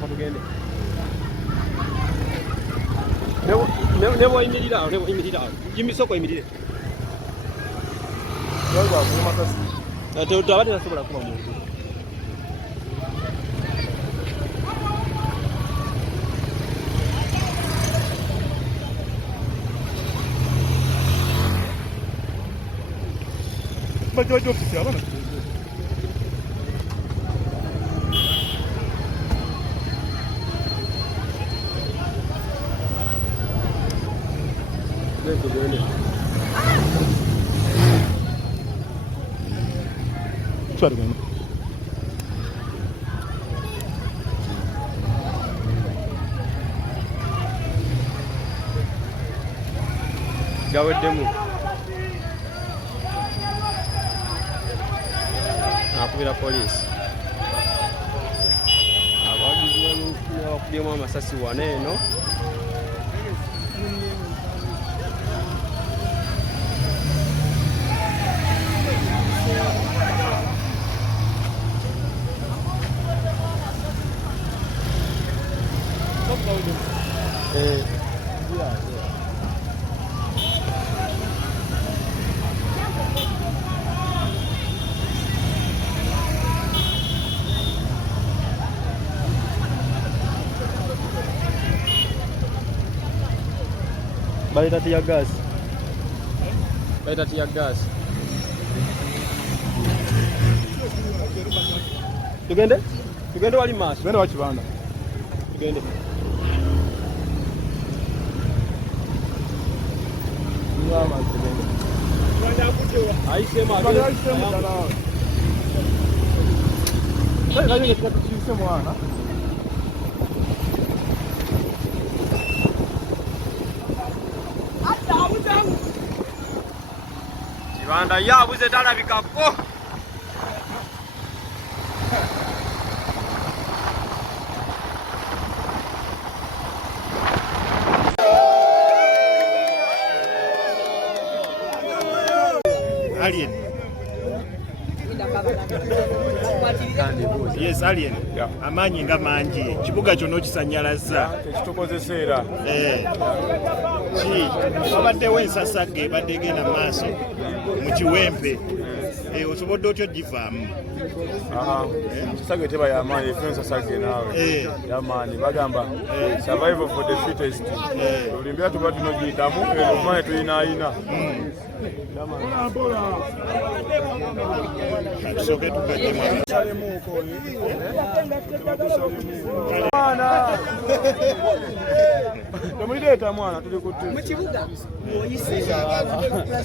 Tugende. Nebo imirira, nebo imirira. Jimisoko imirire. Yagwa ku Amasasi. Tutabate nasobola kuba muntu. Bajojo ofisi abana. Tugende. Gaweddemu. Akubira poliisi. Abagizi bakubyemu amasasi wano eno. Baita tia gas. Baita tia gas. Tugende? Tugende wali maaso. Tugende wakibanda. Tugende. Lumbwama tugende. Aisema. Aisema dala. Sasa ndio tukatishise mwana. Kibanda yabuze talabikako. Alien. Yes, alien. Yeah. Amanyi nga mangi. Kibuga kyonna kisanyalaza. Ekitukozze era. Wabaddewo ensasage ebadde egenda maaso mu kiwempe. Osobodde otyo givaamu. Ensasage teba y'amaanyi, efe ensasage naawe. Y'amaanyi bagamba survival for the fittest. Olimpia tuba tunogiyitamu, omanye tuyinaayina. Tusooke tukajje mwana. Temuleeta mwana tuli ku mu kibuga oyise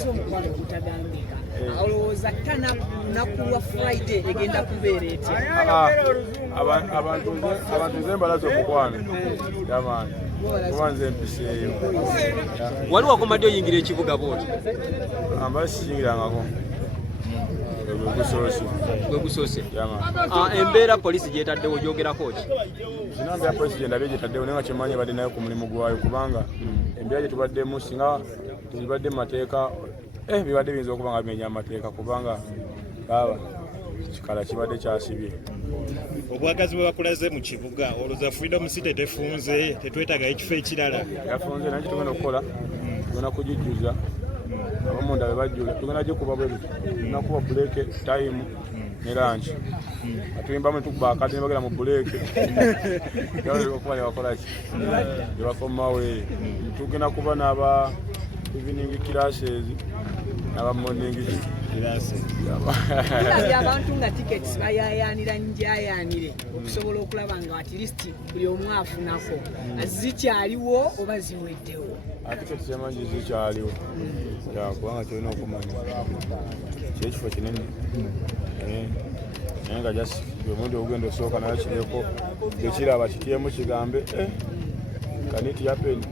omukwano gutagambika olowooza tanakulwa Friday egenda kubeera etya? abantu nze mbalaza omukwano yamaani kuba nze mpiseeyo. Wali wakomadde oyingira ekibuga bwoti? Ambala sikiyingirangako gwe gusoose. Embeera poliisi gyetaddewo gyogerako ki? Sina mbeera poliisi gyendabye gyetaddewo naye nga kyemmanyi badde nayo ku mulimu gwayo kubanga embeera gye tubaddemu singa tezibadde mu mateeka bibadde biyinza okuba nga bimenya amateeka kubanga baba kikala kibadde kyasibye. Obwagazi bwe bakulaze mu kibuga olowooza Freedom City tefunze tetwetagayo ekifo ekirala? Yafunze naye tugenda okukola tugenda kugijjuza abamunda be bajjula tugenda gikuba bwe tugenda kuba buleeke time ne lanchi atuyimbamu tukuba akati ne bagera mu buleeke okuba ne bakola ki ne bakomawo tugenda kuba n'aba evening classes n'aba morning classes. Abantu nga tickets bayayaanira njayaanire okusobola okulaba nga at least buli omu afunako. Zikyaliwo oba ziweddewo? Tickets emanyi zikyaliwo kubanga kyolina okumanya kyekifo kinene naye nga just omundi ogenda osooka naye kireko ekiraba kityemu kigambe kaniti yapeni.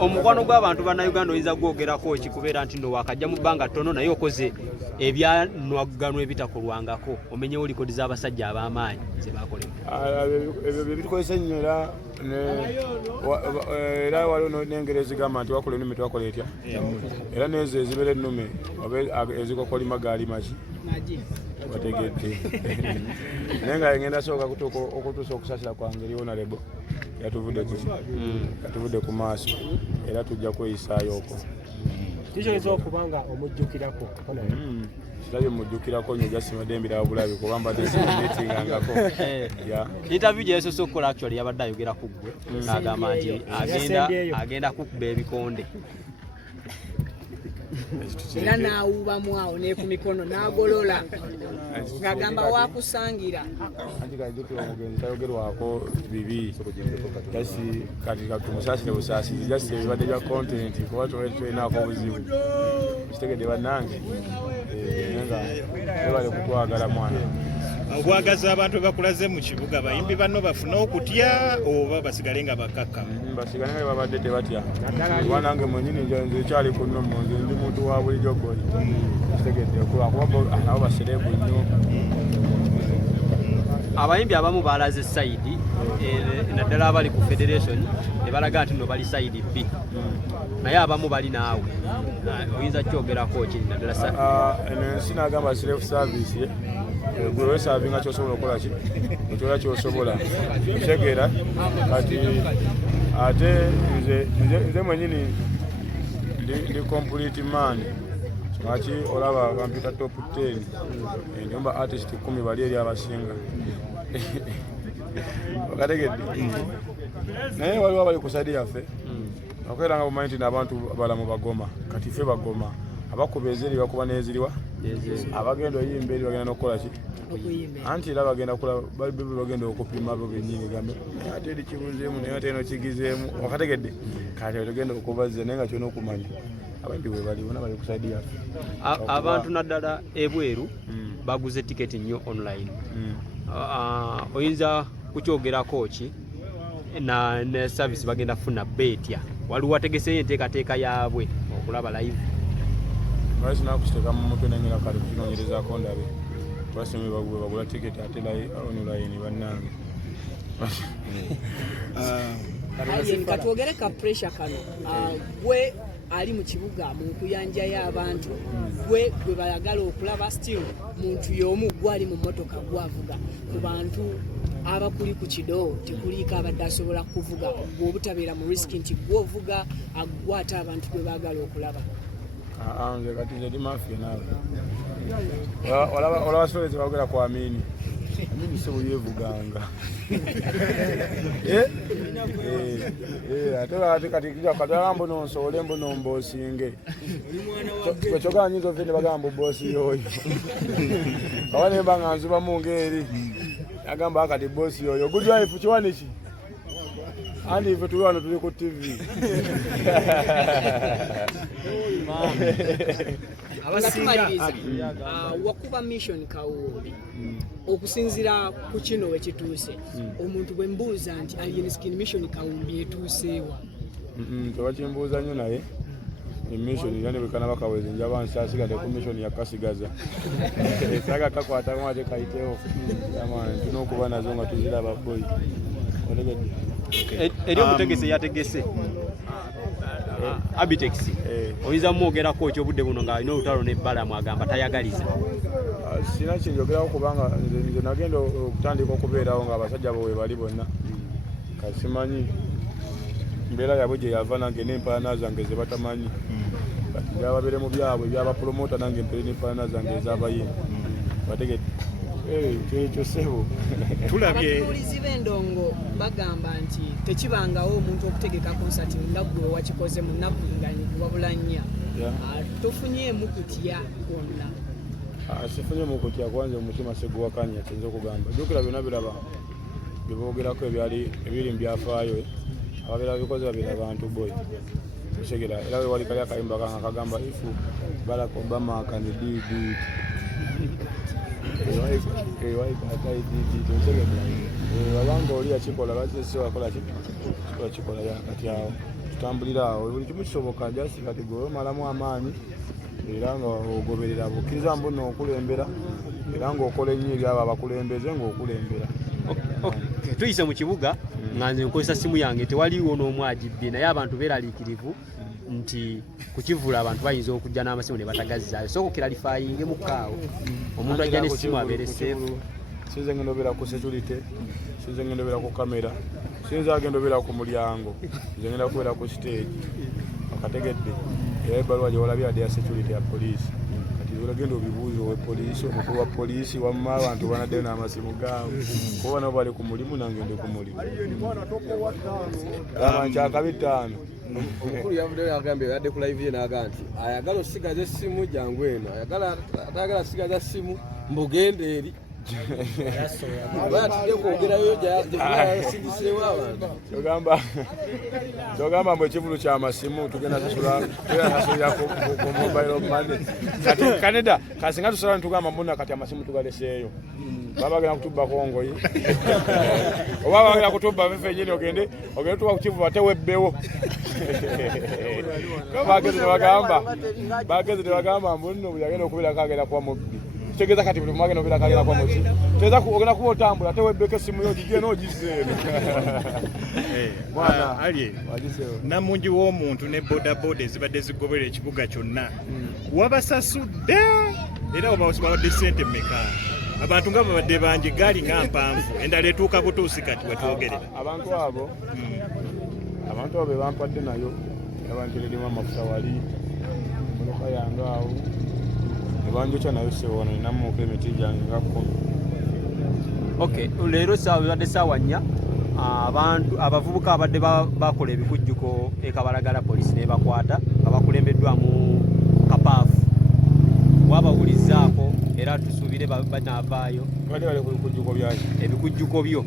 Omukwano gw'abantu bannayuganda oyinza gwogerako ki kubeera nti nno wakajja mu bbanga ttono naye okoze ebyanwaggano ebitakolwangako omenyewo likodi z'abasajja ab'amaanyi ze baakolemu? Ebyo bye bitukozesa nnyo era waliwo n'engeri ezigamba nti wakola ennume twakola etya era nezo ezibeera ennume ezikokolima gaali maki bategedde naye nga ngenda sooka okutuusa okusasira kwange erionalebo yatuvudde ku maaso era tujja kweyisaayo okwo. Kisobola okubanga omujjukirako kirabye mujjukirako nnyo jasimadde embirawo bulabi kuba mbadde simeetingangako. Interview gye yasoose okukola actually yabadde ayogera ku ggwe n'agamba nti agenda kukuba ebikonde era n'awuubamu awo ne ku mikono n'agolola ng'agamba waakusangira. Anti kajjukira omugenzi tayogerwako bibi kati tumusaasire busaasizi jasi ebibadde bya content kuba tulinaako obuzibu kitegedde bannange nga ebale kutwagala mwana. Obwagazi abantu bakulaze mu kibuga bayimbi banno bafuna okutya oba basigale nga bakkakkamu? Basigale nga babadde tebatya kuba nange mwenyini nze ekyali kuno munze ndi muntu wa bulijjo goli kitegedde kuba abo baserebu nnyo. Abayimbi abamu baalaze sayidi naddala abali ku federation ne balaga nti nno bali sayidi B naye abamu bali naawe oyinza kyogerako ki naddala ensi nagamba self service gwe weesaavinga kyosobola okukola ki ekyola kyosobola kitegeera kati ate nze mwenyini ndi complete man maki olaba bampita top 10 enyumba artist 10 bali eri abasinga okategedde naye waliwo abali ku saidi yaffe okwera nga bumanyi nti n'abantu balamu bagoma kati ffe bagoma abakuba eziri bakuba n'eziriwa abagenda oyimba eri bagenda n'okukola ki anti era bagenda bagenda okupima bo bennyini gambe ate eri kibuzeemu naye ate eno kigizeemu okategedde kati tugenda okubazza naye nga kyona okumanya abandi bwe bali bona bali ku saidi yaffe. Abantu naddala ebweru baguze tiketi nnyo online. Oyinza kukyogerako ki ne service bagenda kufuna betya waliwo wategeseyo enteekateeka yaabwe okulaba live? Bali sinakukiteeka mu mutwe nanyera kale kukinoonyerezaako ndabe basome bagula tiketi ate online bannange. Katwogere ka pressure kano gwe ali mu kibuga mu nkuyanja y'abantu gwe bayagala okulaba still muntu y'omu gwali mu mmotoka gwavuga ku bantu abakuli ku kido tekuliiko abadde asobola kuvuga bw'obutabeera mu risk nti gwovuga agwata abantu gwe baagala okulaba. Nze kati nze ndi mafia naawe olaba sole zebagera ku amini mimi sebo yevuganga ate kati kija katalambo nonsole mbono mbosinge kwechoka nyizo vene bagamba bosi yoyo awane banga nzuba mungeri agamba akati bosi yoyo good wife chiwanichi andi ife tuliwano tuli ku TV abatumaliriza wakuba mission kawuli okusinzira ku kino wekituuse omuntu bwe mbuuza nti alien skin mission kawumbi etuuseewa tewakimbuuza nnyo naye emission yani bwekana bakaweze njaba nsasigade ku mission yakasigaza saga kakwata mwate kayitewo yamani tulina okuba nazo nga tuziraba boy otegedde eri omutegese yategese Abitex oyinza mwogerako ekyobudde buno ng'alina olutalo n'ebbala mwagamba tayagaliza sina kinjogerako kubanga nze nagenda okutandika okubeerawo ng'abasajja bowe bali bonna kasimanyi mbeera yabwe gye yava nange n'empalana zange ze batamanyi kati byababeere mu byabwe byabapromota nange mpere n'empalana zange ez'abayimbi bategedde ekyo sebo tulabye abatuulizi b'endongo bagamba nti tekibangawo omuntu okutegeka konsati nga gwe wakikoze mu nnaku nganyi wabula nnya tofunyeemu kutya kwonna sifunyemu kutya kwanze omutima seguwakanya kyenza okugamba jjukira byonna biraba byeboogerako ebiri mu byafaayo ababeera bikoze babeera abantu boy otegera era we wali kali akayimba kanga kagamba ifu Barack Obama can do it wabanga oli yakikola bakise wakola kikola kati awo tutambulira awo buli kimu kisoboka jasi kati gwe omalamu amaanyi era nga ogoberera bukkiriza mbuno okulembera era ng'okola ennyo ebyabo abakulembeze ng'okulembera tuyise mu kibuga nga nze nkozesa simu yange tewaliwo n'omu agibbye naye abantu beeraliikirivu nti kukivula abantu bayinza okujja n'amasimu ne batagazzaayo sooka okiralifayinge mukkaawo omuntu ajja n'essimu abeere seefu sinze ngenda obeera ku security sinze ngenda obeera ku kamera sinze agenda obeera ku mulyango nze ngenda kubeera ku stage akategedde era ebbaluwa gye walabye adde ya security ya poliisi kati olagenda obibuuza owe poliisi omukulu wa poliisi wamma abantu banaddeyo n'amasimu gaabwe kuba nabo bali ku mulimu nange ndi ku mulimu kyakabi 5 omukulu yavuddeyo yagambye yadde ku live ye n'agamba nti ayagala osigaza essimu jangu eno atayagala asigaza ssimu mbugende eri batidde kwogerayo gyasindiseewo abantu kyogamba mbu ekivulu ky'amasimu tugenda sasulira ku mobile money kati Canada kasinga tusala nitugamba mbona kati amasimu tugaleseeyo baba bagenda kutubba kongoyi oba bagenda kutubba fefe nyini ogende tuba kukivulu ate webbewo bageze tebagamba mbu nno buli agenda okubeera kagenda kuba mubbi tegeza kati buli mwagenda obeera kagenda kuba muki teza ogenda kuba otambula ate webbeko essimu yo gigye n'ogizeeno mwana namungi w'omuntu ne bodaboda ezibadde zigoberera ekibuga kyonna wabasasudde era obawadde ssente mmeka abantu nga babadde bangi gaali nga mpanvu endala etuuka butuusi kati wetwogerera abantu abo be bampadde nayo abantererimu amafuta wali moloka yange awo nebanjokya nayo sewona ninamuuka emiti gyange nga 10 leero badde saawa 4 abantu abavubuka abadde bakola ebikujjuko ekabalagala poliisi nebakwata nga bakulembeddwamu kapaafu wabawulizaako era tusuubire banaavaayo bali ku bikujjuko byaki ebikujjuko byo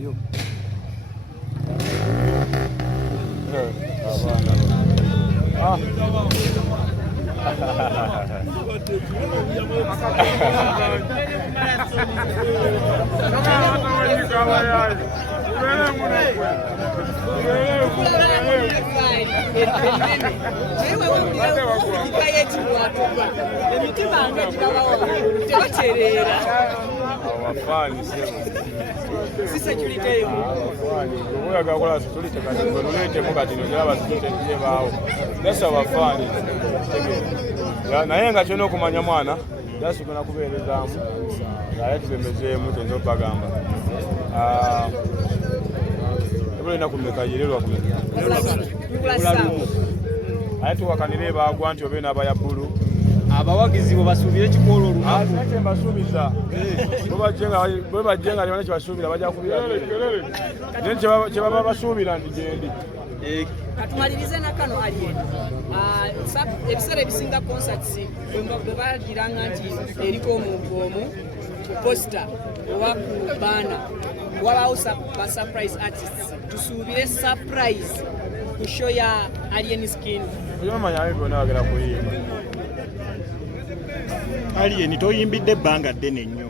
naye nga kyona okumanya mwana jasugana kubeerezaamu naye tubemezeemu tenza okubagamba ebulina kumeka yererwa kumeka aye tuwakanire bagwa nti obe n'abaya bbulu abawagizi bwe basuubire kikoolo olunaku ate mbasuubiza bwe bajjenga libana kyebasuubira bajja kubira naye kyebaba basuubira nti gyendi katumalirize na kano alien ebiseera ebisinga concerts bwe bagiranga nti eriko omuntu ku posta oba ku baana wabaawo ba surprise artists tusuubire surprise ku show ya alien skin oyomanyayo byonna bagera kuyimba Alien toyimbidde ebbanga ddene nnyo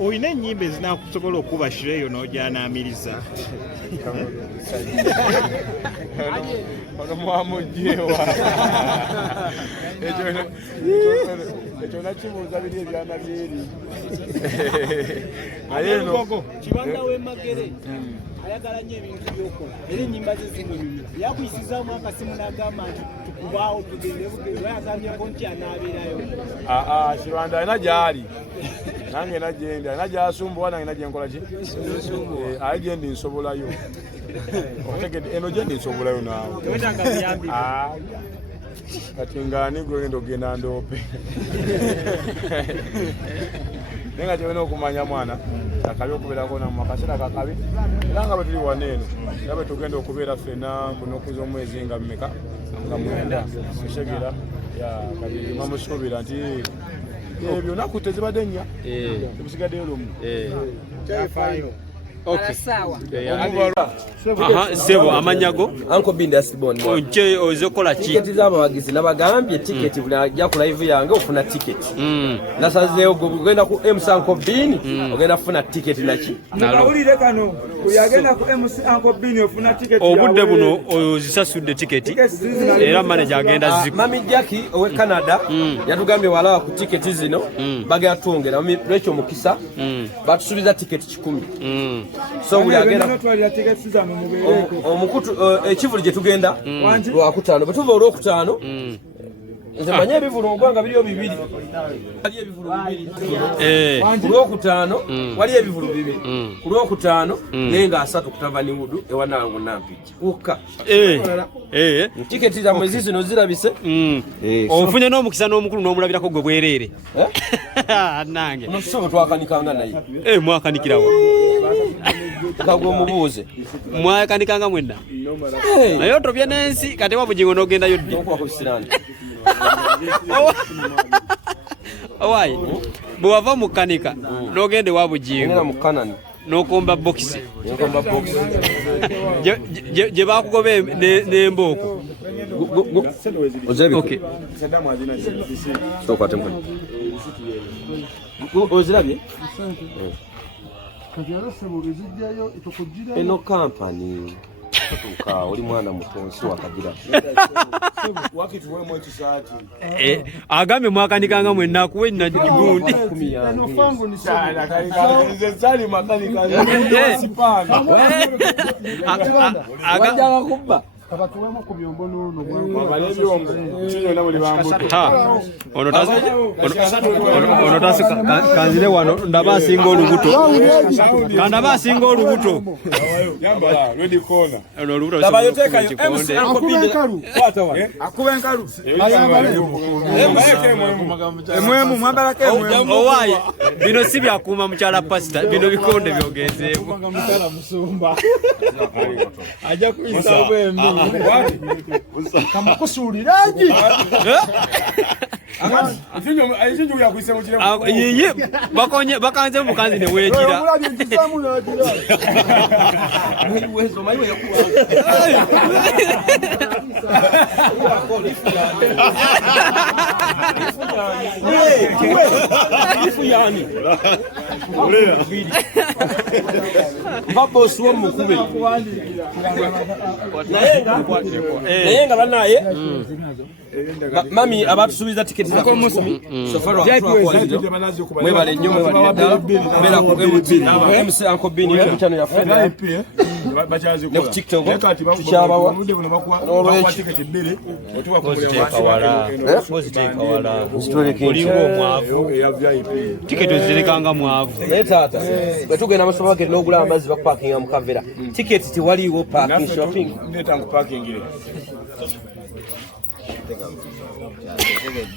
olina ennyimba ezinakusobola okuba shireyo n'ojanaamiriza ono mwamujewa ekyo nakibuuza biri ebyana byeri kibanga w'emagere ayagala nnyo ebintu by'okola era ennyimba ze zimunyumira yakuyisizaamu akasimu n'agamba nti tukubaawo tugende bugezi ayagambyeko nti anaabeerayo kibanda alina gyali nange nagyendi alina gyasumbuwa nange nagyenkola ki aye gyendi nsobolayo otegedde eno gyendi nsobolayo naawe kati ngaani gwegenda ogenda ndoope naye nga kyolina okumanya mwana akabi okubeerako namu akaseera kakabi era nga bwe tuli waneeno era bwe tugenda okubeera ffena kunokuza omwezi nga mmeka nga mwenda esegera kati mamusuubira nti ebyo naku tezibadde nnya ebisigaddeyo lumu sebo amanyago Uncle Bindas Bond oje ozokola ki tiketi z'abawagizi nabagambye tiketi buli ajja ku live yange ofuna tiketi nasazeewo ogenda ku MC Uncle Bin ogenda kufuna tiketi naki nawulire kano oyagenda ku MC Uncle Bin ofuna tiketi obudde buno ozisasudde tiketi era manager agenda ziku Mami Jackie owe Canada yatugambye walawa ku tiketi zino bagenda twongera Rachel Mukisa batusubiza tiketi 10 so buli agenda twalira tiketi za mu mubeereko omukutu ekivuli gye tugenda lwakutaano bwe tuva olwokutaano nze manye ebivulu mugwanga biriyo bibiri wali ebivulu bibiri ku lwokutaano wali ebivulu bibiri ku lwokutaano naye nga 3 kutavani wudu ewanangu nampiki wokka tiketi zammwe zizino zirabise ofunye n'omukisa n'omukulu n'omulabirako gwe bwereere nange nosobe twakanikanga naye mwakanikirawa kagwe omubuuze mwakanikanga mwenna naye otobye n'ensi kati wabugingo n'ogendayo ddi owaye bwe wava mu kanika n'ogende wabugingo n'okomba bokisi gye bakugobe n'embooko ozirabye eno kampani tuka oli mwana mutonsi wakagira agambye mwakanikanga mwenna kuwe na gundi ono tasi kanzire wano ndaba asinga olubuto kandaba asinga olubuto owaye bino si byakuuma mukyala pasita bino bikonde byogezeemu ajja kuyisa bwembi kamakusuuliraji yiye bakanze mukanzi neweegira babosi womukube naye nga banaye mami abatusubiza tiketi za mwebale nnyo mwebale ku MC Uncle Bin YouTube channel ya Fred ne ku TikTok tukyabawa n'olwekyo tiketi ozirekanga mwavu naye taata bwe tugenda mu supermarket n'ogula amazzi bakupakinga mu kavera tiketi tewaliiwo parking shopping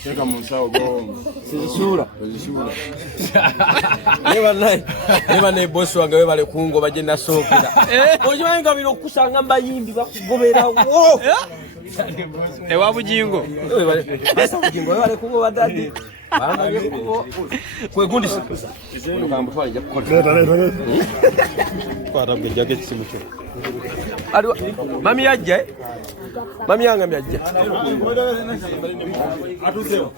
Teka mu nsawo go. Sizisula. Sizisula. Neba ne boss wange we bale kungo baje nasokera. Ojiwanga biro kusanga mbayimbi bakugobera wo. Ewa bujingo. Asa bujingo we bale kungo badadi. Banga byo kwe gundi sizo kambo twali ja kukola. Kwata bujja kesimu kyo. Alo mami yajja. Mami yanga myajja. Atuzewa.